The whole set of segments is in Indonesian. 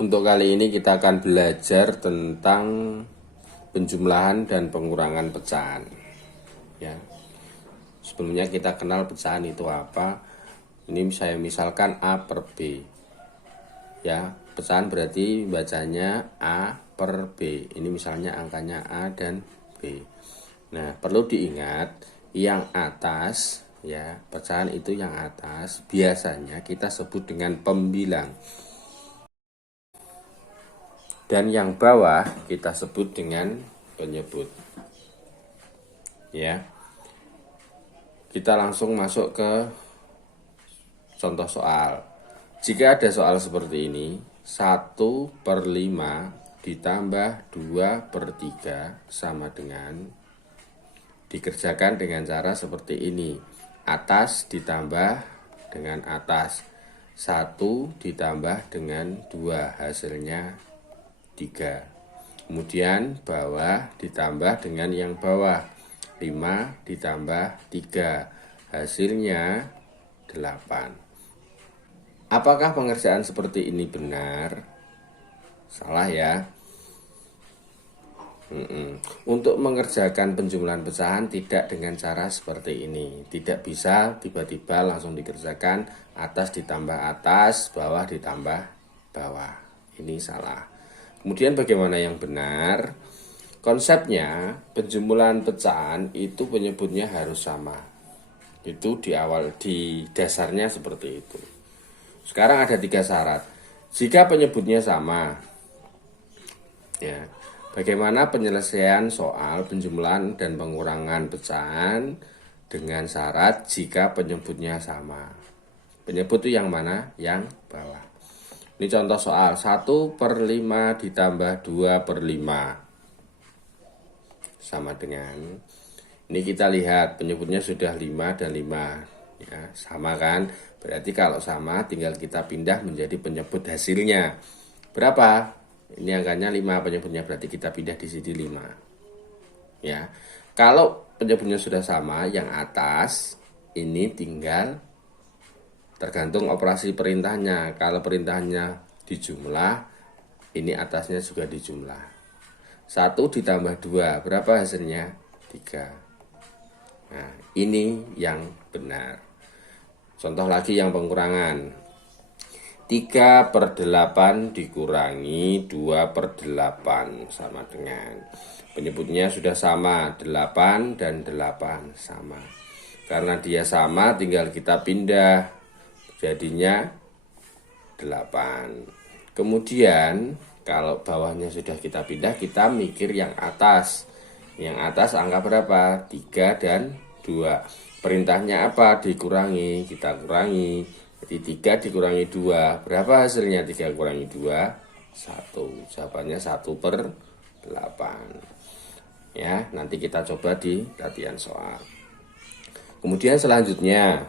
Untuk kali ini kita akan belajar tentang penjumlahan dan pengurangan pecahan. Ya. Sebelumnya kita kenal pecahan itu apa. Ini saya misalkan A per B. Ya, pecahan berarti bacanya A per B. Ini misalnya angkanya A dan B. Nah, perlu diingat yang atas, ya, pecahan itu yang atas biasanya kita sebut dengan pembilang. Dan yang bawah kita sebut dengan penyebut. Ya. Kita langsung masuk ke contoh soal. Jika ada soal seperti ini, 1/5 ditambah 2/3 sama dengan, dikerjakan dengan cara seperti ini. Atas ditambah dengan atas, 1 ditambah dengan 2, hasilnya 3. Kemudian bawah ditambah dengan yang bawah, 5 ditambah 3, hasilnya 8. Apakah pengerjaan seperti ini benar? Salah ya. Untuk mengerjakan penjumlahan pecahan tidak dengan cara seperti ini. Tidak bisa tiba-tiba langsung dikerjakan atas ditambah atas, bawah ditambah bawah. Ini salah. Kemudian bagaimana yang benar? Konsepnya penjumlahan pecahan itu penyebutnya harus sama. Itu di awal, di dasarnya seperti itu. Sekarang ada 3 syarat. Jika penyebutnya sama, ya, bagaimana penyelesaian soal penjumlahan dan pengurangan pecahan dengan syarat jika penyebutnya sama? Penyebut itu yang mana? Yang bawah. Ini contoh soal 1/5 ditambah 2/5 sama dengan, ini kita lihat penyebutnya sudah 5 dan 5, ya, sama kan? Berarti kalau sama tinggal kita pindah menjadi penyebut hasilnya. Berapa? Ini angkanya 5, penyebutnya berarti kita pindah di sini 5. Ya. Kalau penyebutnya sudah sama, yang atas ini tinggal tergantung operasi perintahnya. Kalau perintahnya dijumlah, ini atasnya juga dijumlah. 1 ditambah 2, berapa hasilnya? 3. Nah, ini yang benar. Contoh lagi yang pengurangan. 3/8 dikurangi 2/8 sama dengan, penyebutnya sudah sama, 8 dan 8 sama. Karena dia sama tinggal kita pindah, jadinya 8. Kemudian kalau bawahnya sudah kita pindah, kita mikir yang atas. Yang atas angka berapa? 3 dan 2. Perintahnya apa? Dikurangi. Kita kurangi. Jadi 3 dikurangi 2. Berapa hasilnya 3 kurangi 2? 1. Jawabannya 1/8. Ya, nanti kita coba di latihan soal. Kemudian selanjutnya,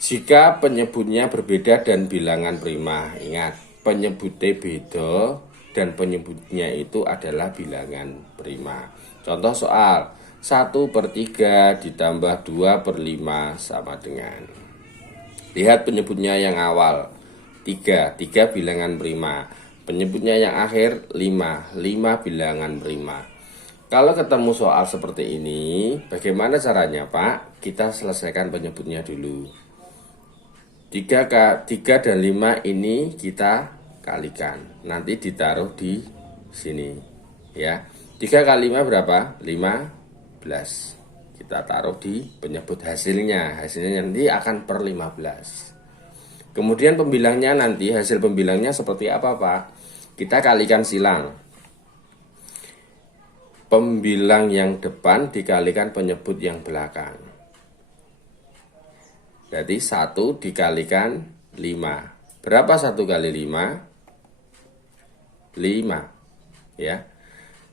jika penyebutnya berbeda dan bilangan prima. Ingat, penyebutnya beda dan penyebutnya itu adalah bilangan prima. Contoh soal 1/3 ditambah 2/5 sama dengan, lihat penyebutnya yang awal 3 bilangan prima, penyebutnya yang akhir 5 bilangan prima. Kalau ketemu soal seperti ini, bagaimana caranya Pak? Kita selesaikan penyebutnya dulu. 3 dan 5 ini kita kalikan, nanti ditaruh di sini, ya. 3 kali 5 berapa? 15. Kita taruh di penyebut hasilnya. Hasilnya nanti akan per 15. Kemudian pembilangnya nanti, hasil pembilangnya seperti apa Pak? Kita kalikan silang. Pembilang yang depan dikalikan penyebut yang belakang. Berarti 1 dikalikan 5. Berapa 1 kali 5? 5. Ya.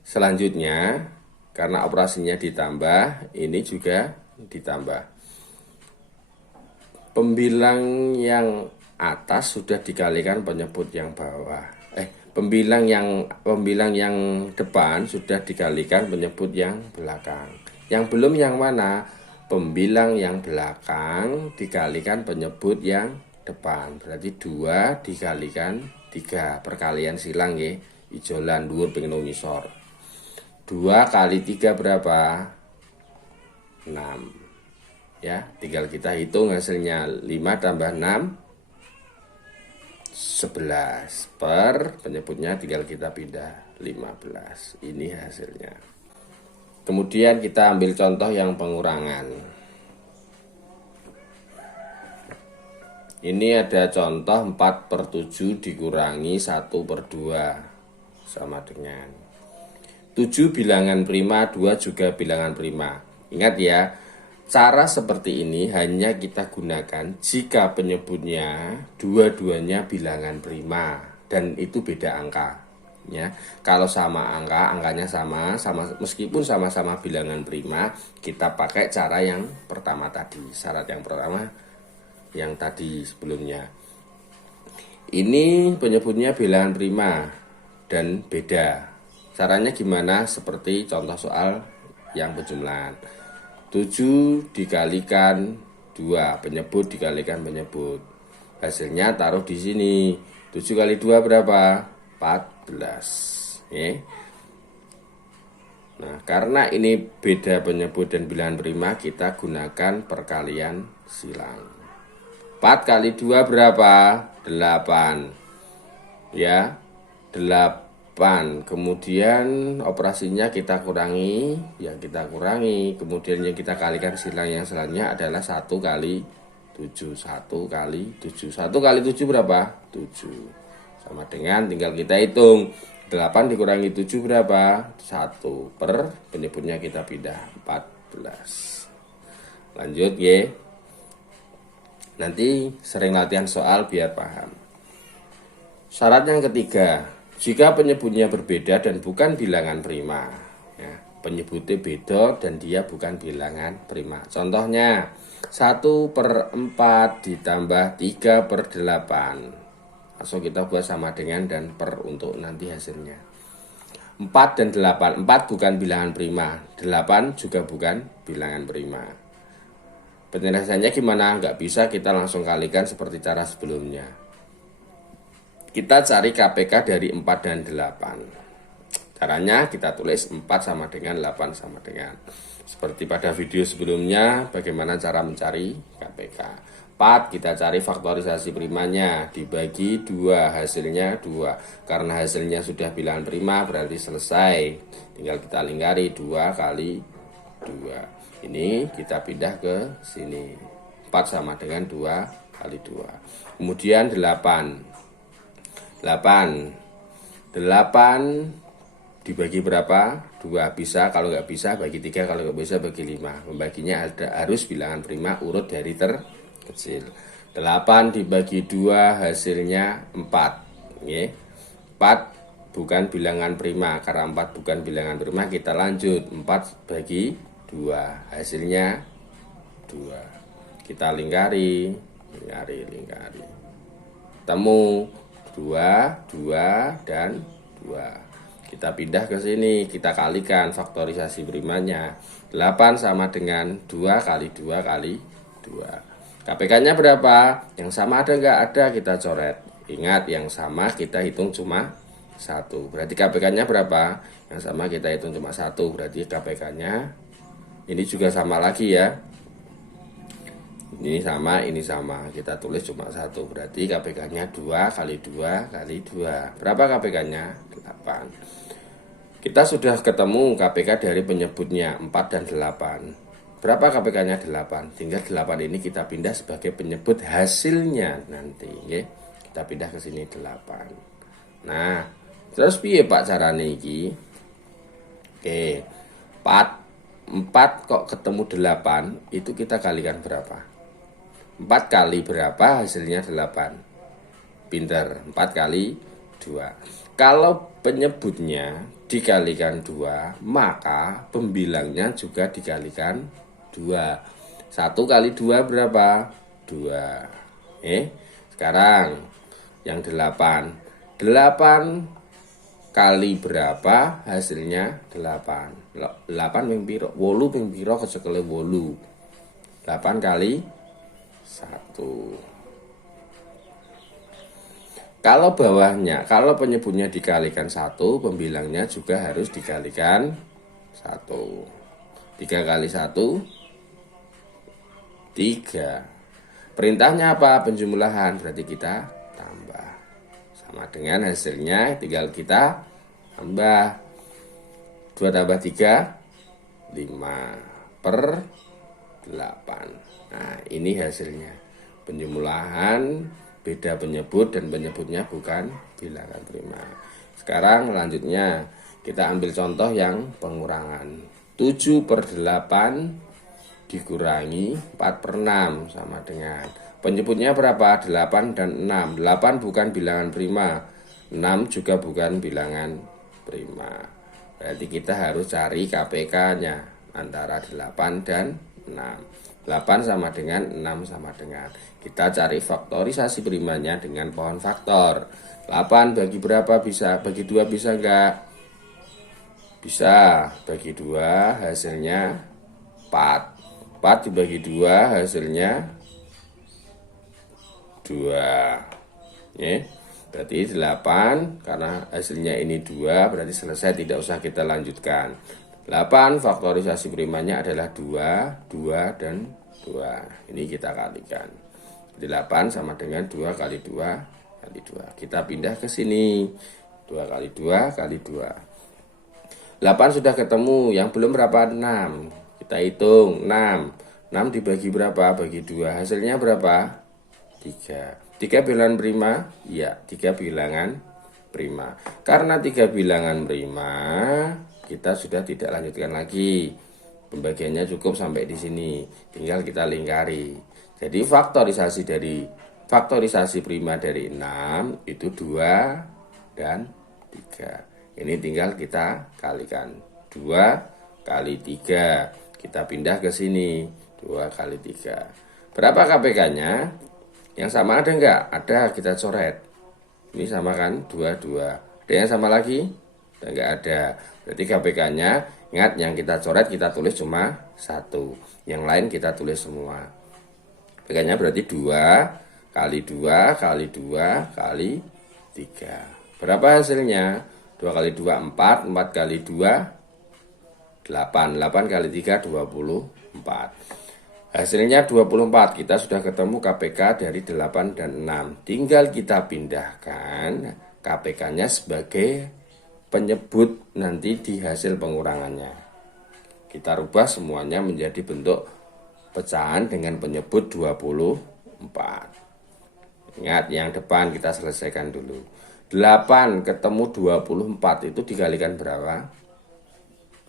Selanjutnya, karena operasinya ditambah, ini juga ditambah. Pembilang yang atas sudah dikalikan penyebut yang bawah. Pembilang yang depan sudah dikalikan penyebut yang belakang. Yang belum yang mana? Pembilang yang belakang dikalikan penyebut yang depan. Berarti 2 dikalikan 3 perkalian silang ya, ijolan dhuwur ping ngisor. 2 kali 3 berapa? 6 ya, tinggal kita hitung hasilnya. 5 tambah 6 11 per penyebutnya tinggal kita pindah 15. Ini hasilnya. Kemudian kita ambil contoh yang pengurangan. Ini ada contoh 4/7 dikurangi 1/2 sama dengan 7 bilangan prima, 2 juga bilangan prima. Ingat ya, cara seperti ini hanya kita gunakan jika penyebutnya dua-duanya bilangan prima dan itu beda angka. Ya, kalau sama angka, angkanya sama meskipun sama-sama bilangan prima, kita pakai cara yang pertama tadi. Syarat yang pertama yang tadi sebelumnya. Ini penyebutnya bilangan prima dan beda. Caranya gimana? Seperti contoh soal yang penjumlahan. 7 dikalikan 2, penyebut dikalikan penyebut. Hasilnya taruh di sini. 7 kali 2 berapa? 14. Ya. Nah, karena ini beda penyebut dan bilangan prima, kita gunakan perkalian silang. 4 kali 2 berapa? 8. Ya, 8. Kemudian operasinya kita kurangi, kemudian yang kita kalikan silang yang selanjutnya adalah 1 kali 7. 1 kali 7. 1 kali 7 berapa? 7. Sama dengan tinggal kita hitung. 8 dikurangi 7 berapa? 1 per penyebutnya kita pindah 14. Lanjut ya. Nanti sering latihan soal biar paham. Syarat yang ketiga, jika penyebutnya berbeda dan bukan bilangan prima, ya, penyebutnya beda dan dia bukan bilangan prima. Contohnya 1/4 ditambah 3/8. Langsung kita buat sama dengan dan per untuk nanti hasilnya. 4 dan 8. 4 bukan bilangan prima, 8 juga bukan bilangan prima. Penjelasannya gimana? Nggak bisa kita langsung kalikan seperti cara sebelumnya. Kita cari KPK dari 4 dan 8. Caranya kita tulis 4 sama dengan 8 sama dengan. Seperti pada video sebelumnya, bagaimana cara mencari KPK. 4 kita cari faktorisasi primanya, dibagi 2, hasilnya 2. Karena hasilnya sudah bilangan prima, berarti selesai. Tinggal kita lingkari 2 kali 2. Ini kita pindah ke sini. 4 sama dengan 2 kali 2. Kemudian 8 dibagi berapa? 2 bisa, kalau nggak bisa bagi 3, kalau nggak bisa bagi 5. Membaginya harus bilangan prima urut dari terkecil. 8 dibagi 2 hasilnya 4. Ya. 4 bukan bilangan prima. Karena 4 bukan bilangan prima, kita lanjut. 4 bagi 2 hasilnya 2. Kita lingkari. Temu 2 dan 2. Kita pindah ke sini, kita kalikan faktorisasi primanya. 8 sama dengan 2 kali 2 kali 2. KPK-nya berapa? Yang sama ada nggak? Ada, kita coret. Ingat, yang sama kita hitung cuma 1. Berarti KPK-nya berapa? Yang sama kita hitung cuma 1. Berarti KPK-nya ini juga sama lagi ya. Ini sama. Kita tulis cuma 1. Berarti KPK-nya 2 kali 2 kali 2. Berapa KPK-nya? 8. Kita sudah ketemu KPK dari penyebutnya 4 dan 8. Berapa KPK-nya? 8. Tinggal 8 ini kita pindah sebagai penyebut hasilnya nanti. Ya. Kita pindah ke sini 8. Nah, terus piye Pak carane iki? Oke. 4 kok ketemu 8, itu kita kalikan berapa? 4 kali berapa hasilnya 8? Pinter, 4 kali 2. Kalau penyebutnya dikalikan 2, maka pembilangnya juga dikalikan 2. 1 kali 2 berapa? 2. Sekarang yang 8. 8 kali berapa hasilnya? 8. 8 ping piro? 8 ping piro kesekele 8. 8 kali 1. Kalau bawahnya, kalau penyebutnya dikalikan 1, pembilangnya juga harus dikalikan 1. 3 kali 1, 3. Perintahnya apa? Penjumlahan, berarti kita tambah. Sama dengan hasilnya, tinggal kita tambah. 2 tambah 3, 5 per 8. Nah, ini hasilnya. Penjumlahan beda penyebut dan penyebutnya bukan bilangan prima. Sekarang selanjutnya kita ambil contoh yang pengurangan. 7 per 8 dikurangi 4 per 6 sama dengan penyebutnya berapa? 8 dan 6. 8 bukan bilangan prima, 6 juga bukan bilangan prima. Berarti kita harus cari KPK-nya antara 8 dan 6. 8 sama dengan 6 sama dengan. Kita cari faktorisasi primanya dengan pohon faktor. 8 bagi berapa bisa? Bagi 2 bisa enggak? Bisa. Bagi 2 hasilnya 4. 4 dibagi 2 hasilnya 2. Ya. Berarti 8 karena hasilnya ini 2, berarti selesai, tidak usah kita lanjutkan. 8 faktorisasi primanya adalah 2, 2 dan 2. Ini kita kalikan. 8 sama dengan 2 kali 2 kali 2. Kita pindah ke sini. 2 kali 2 kali 2. 8 sudah ketemu, yang belum berapa? 6. Kita hitung 6. 6 dibagi berapa? Bagi 2. Hasilnya berapa? 3. 3 bilangan prima? Iya, 3 bilangan prima. Karena 3 bilangan prima, kita sudah tidak lanjutkan lagi. Pembagiannya cukup sampai di sini. Tinggal kita lingkari. Jadi faktorisasi prima dari 6 itu 2 dan 3. Ini tinggal kita kalikan. 2 kali 3. Kita pindah ke sini. 2 kali 3. Berapa KPK-nya? Yang sama ada enggak? Ada, kita coret. Ini sama kan? 2, 2. Ada yang sama lagi? Enggak ada. Berarti KPK-nya, ingat yang kita coret kita tulis cuma 1. Yang lain kita tulis semua. KPK-nya berarti 2 kali 2 kali 2 kali 3. Berapa hasilnya? 2 kali 2, 4. 4 kali 2, 8. 8 kali 3, 24. Hasilnya 24. Kita sudah ketemu KPK dari 8 dan 6. Tinggal kita pindahkan KPK-nya sebagai penyebut nanti di hasil pengurangannya. Kita rubah semuanya menjadi bentuk pecahan dengan penyebut 24. Ingat, yang depan kita selesaikan dulu. 8 ketemu 24 itu dikalikan berapa?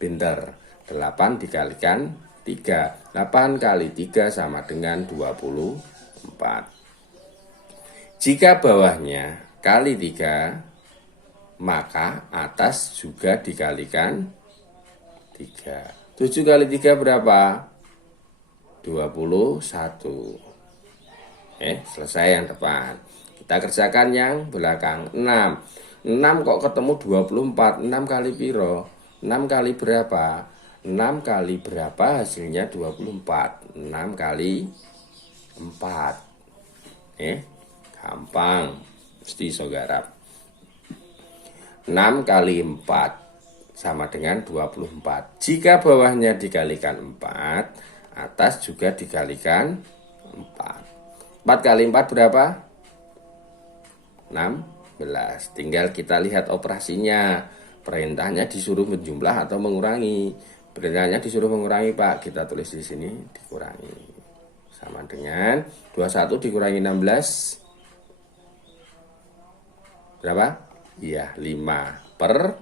Pinter. 8 dikalikan 3. 8 kali 3 sama dengan 24. Jika bawahnya kali 3, maka atas juga dikalikan 3. 7 kali 3 berapa? 21. Selesai yang depan. Kita kerjakan yang belakang. 6. 6 kok ketemu 24? 6 kali piro? 6 kali berapa? 6 kali berapa hasilnya 24? 6 kali 4. Gampang. Mesti iso garap. 6 kali 4 sama dengan 24. Jika bawahnya dikalikan 4, atas juga dikalikan 4. 4 kali 4 berapa? 16. Tinggal kita lihat operasinya. Perintahnya disuruh menjumlah atau mengurangi. Perintahnya disuruh mengurangi, Pak. Kita tulis di sini dikurangi. Sama dengan 21 dikurangi 16. Berapa? Iya, 5 per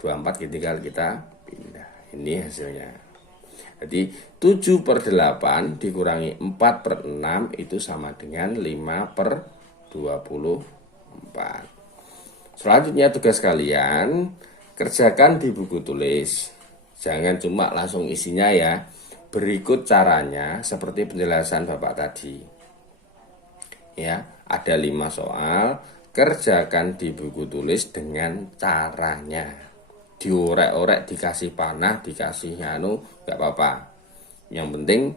24, tinggal kita pindah. Ini hasilnya. Jadi 7 per 8 dikurangi 4 per 6 itu sama dengan 5 per 24. Selanjutnya tugas kalian, kerjakan di buku tulis. Jangan cuma langsung isinya ya. Berikut caranya seperti penjelasan Bapak tadi. Ya, ada 5 soal. Kerjakan di buku tulis dengan caranya. Diorek-orek, dikasih panah, dikasih gak apa-apa. Yang penting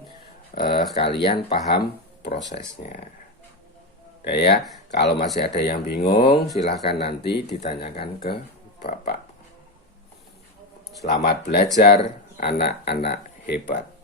kalian paham prosesnya. Ya, kalau masih ada yang bingung, silahkan nanti ditanyakan ke Bapak. Selamat belajar, anak-anak hebat.